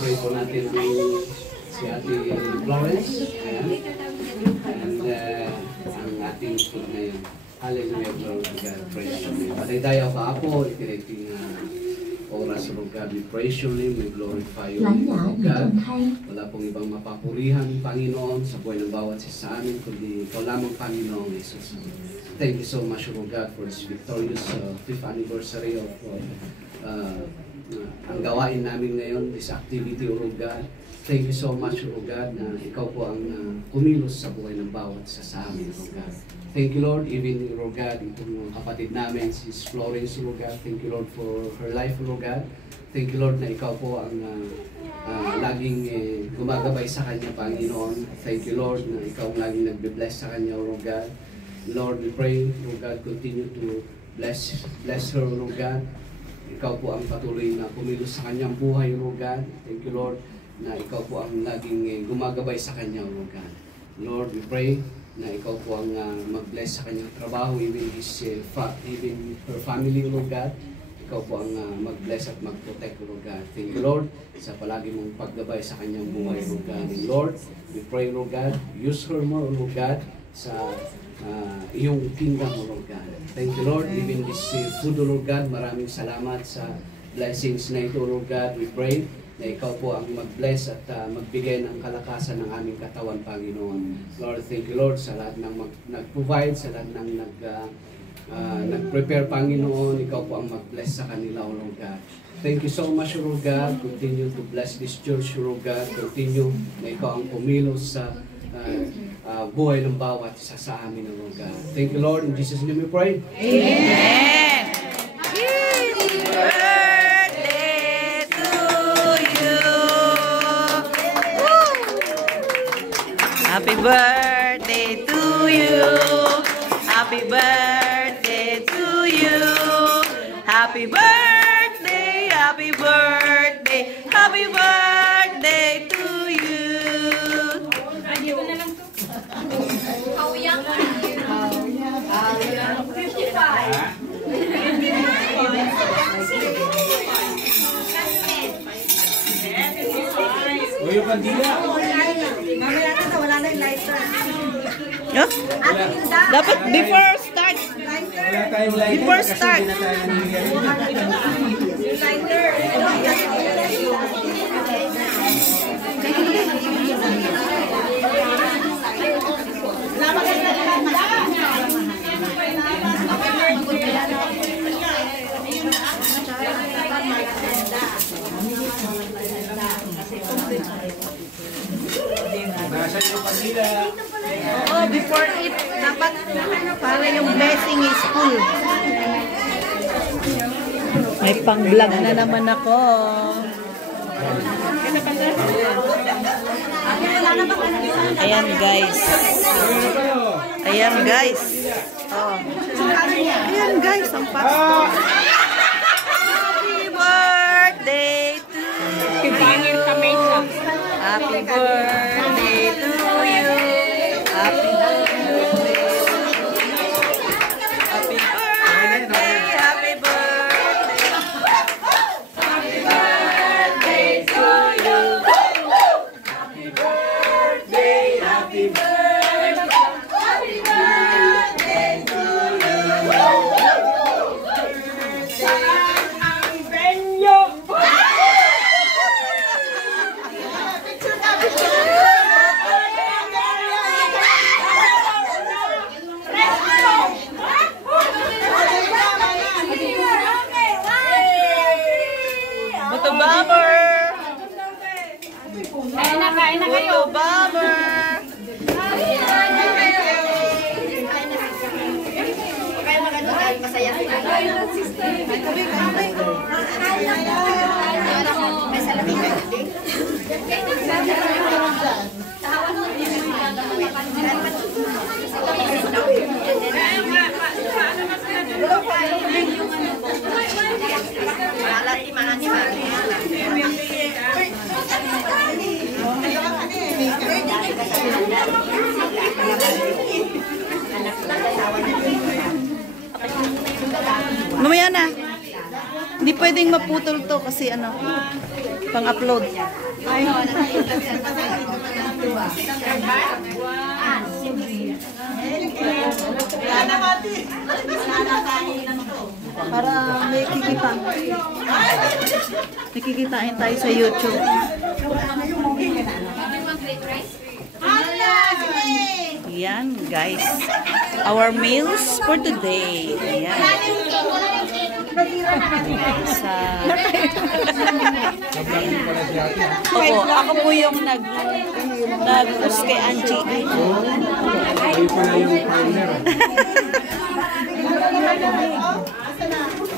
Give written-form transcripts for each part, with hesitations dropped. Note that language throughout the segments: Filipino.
Pray po natin si Ate Florence and ang ating food ngayon. Hallelujah, glory to God, praise your name. Patay pa ako, itirating oras, Lord God, we praise your name, we glorify your name, Lord God. Wala pong ibang mapapurihan, Panginoon, sa buhay ng bawat isa sa amin, kundi ikaw lamang, Panginoon Jesus. Thank you so much, Lord God, for this victorious 5th anniversary of ang gawain namin ngayon, this activity, Lord God. Thank you so much, Lord God, na ikaw po ang kumilos sa buhay ng bawat isa sa amin, Lord God. Thank you, Lord, even, Lord God, itong kapatid namin, si Florence, Lord God. Thank you, Lord, for her life, Lord God. Thank you, Lord, na ikaw po ang laging gumagabay sa kanya, Panginoon. Thank you, Lord, na ikaw ang laging nagbe-bless sa kanya, Lord God. Lord, we pray, Lord God, continue to bless her, Lord God. Ikaw po ang patuloy na kumilos sa kanyang buhay, Lord God. Thank you, Lord, na ikaw po ang laging gumagabay sa kanya, Lord God. Lord, we pray na ikaw po ang mag-bless sa kanyang trabaho, even her family, Lord God. Ikaw po ang mag-bless at mag-protect, Lord God. Thank you, Lord, sa palagi mong paggabay sa kanyang buhay, Lord God. And Lord, we pray, Lord God, use her more, Lord God, sa iyong kingdom, Lord God. Thank you, Lord, even this food, Lord God. Maraming salamat sa blessings na ito, Lord God. We pray na ikaw po ang mag-bless at magbigay ng kalakasan ng aming katawan, Panginoon. Lord, thank you, Lord, sa lahat ng nag-provide, sa lahat ng nag-prepare, Panginoon. Ikaw po ang mag-bless sa kanila, Lord God. Thank you so much, Lord God. Continue to bless this church, Lord God. Continue na ikaw ang pumilos sa buhay ng bawat isa sa amin, Lord God. Thank you, Lord. In Jesus' name we pray. Amen. Happy birthday to you. Happy birthday to you. Happy birthday, happy birthday, happy birthday to you. Kauyang. 55. Uy, yung kandila. Mamaya na, wala na yung lighter. No? Dapat before start. Wala tayong lighter. Before start. Kasi hindi na tayo Lighter. Nasaan yung kandila? Oh, before it, dapat para yung blessing is full. May pang-vlog na naman ako. Ayan guys. Ayan guys. Oh. Ayan guys, ang pasto. Happy birthday to you. Happy birthday to you. Happy birthday. Happy birthday. Happy birthday. Happy birthday to you. Happy birthday. Mamaya na. Hindi pwedeng maputol to kasi ano, pang-upload. Para may kikita. Nakikitain tayo sa YouTube. Yan, guys. Our meals for today. Ayan. Sa... Opo, ako po yung nag-post kay Angie. Kayo pala yung partner.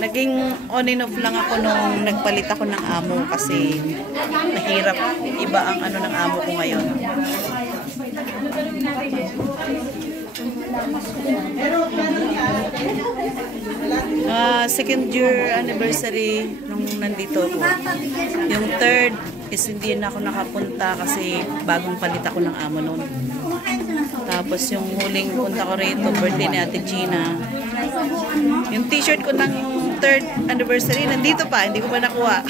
Naging on and off lang ako nung nagpalit ako ng amo kasi mahirap. Iba ang ano ng amo ko ngayon. Second year anniversary nung nandito ako. Yung third is hindi na ako nakapunta kasi bagong palit ako ng amo noon. Tapos yung huling punta ko rito, birthday ni Ate Gina. Yung t-shirt ko ng third anniversary, nandito pa, hindi ko pa nakuha.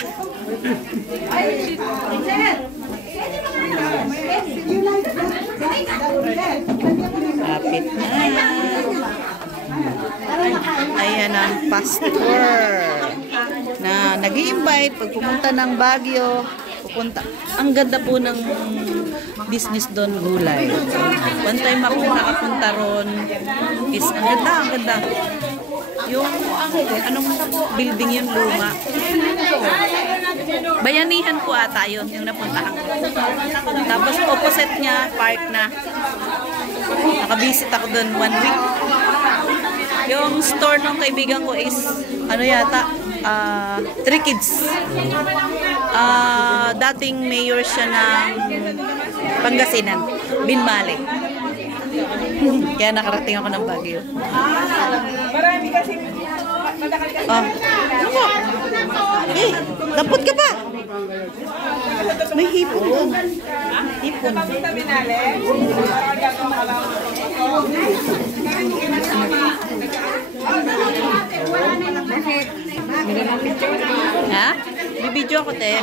Kapit na. Ayan ang pastor na nag-i-invite pag pumunta ng Baguio. Ang ganda po ng business doon, gulay. One time ako nakapunta ron is ang ganda. Yung anong building yung luma. Bayanihan ko ata yun, yung napuntahan ko. Tapos opposite niya, park na. Nakabisit ako doon 1 week. Yung store ng kaibigan ko is, ano yata, 3 Kids. Dating mayor siya ng Pangasinan, Binmali. Kaya nakarating ako ng Baguio. Marami kasi Ano? Dapot ka pa! May hipon doon. Hipon. Ha? Bibidyo ako, te.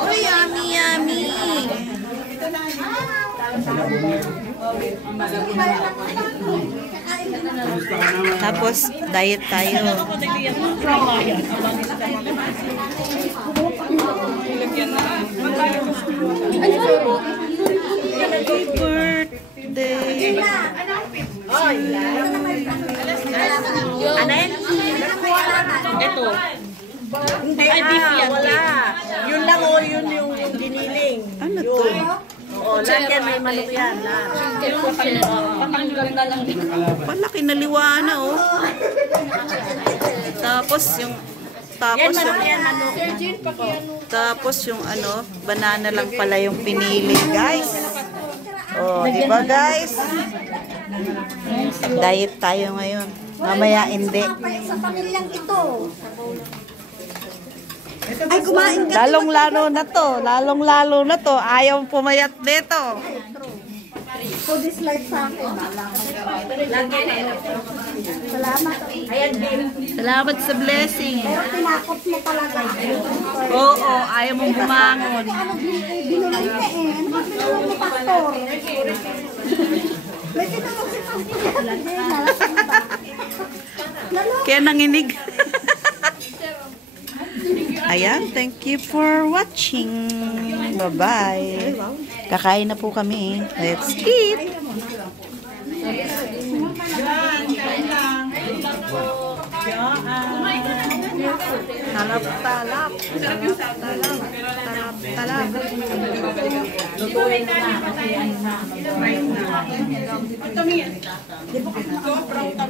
Oh, yummy, yummy. Tapos, diet tayo. Happy birthday. Anen? Ito. Hindi, wala. Yun lang o, yun yung giniling. Ano to? Oo, lahat yan may manok yan. Patanggal na lang. Palaki na liwana, oh. Tapos yung tapos yung ano, banana lang pala yung pinili, guys. Oh, di ba, guys? Diet tayo ngayon. Mamaya hindi. Sa pamilyang ito. Ay, kumain ka. Lalong-lalo na to. Ayaw pumayat dito. So, this life sa akin. Salamat. Ayan, din. Salamat sa blessing. Pero tinakot mo talaga. Oo, ayaw mong bumangon. Ano, binulay ka eh. Ano ba binulay mo, pastor? May tinanong si pastor. Kaya nanginig. Ayan, thank you for watching. Bye-bye. Kakain na po kami. Let's eat. Talap-talap. Talap-talap.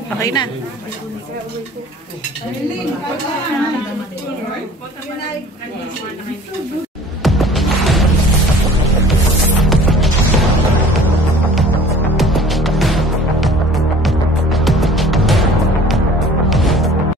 Okay na.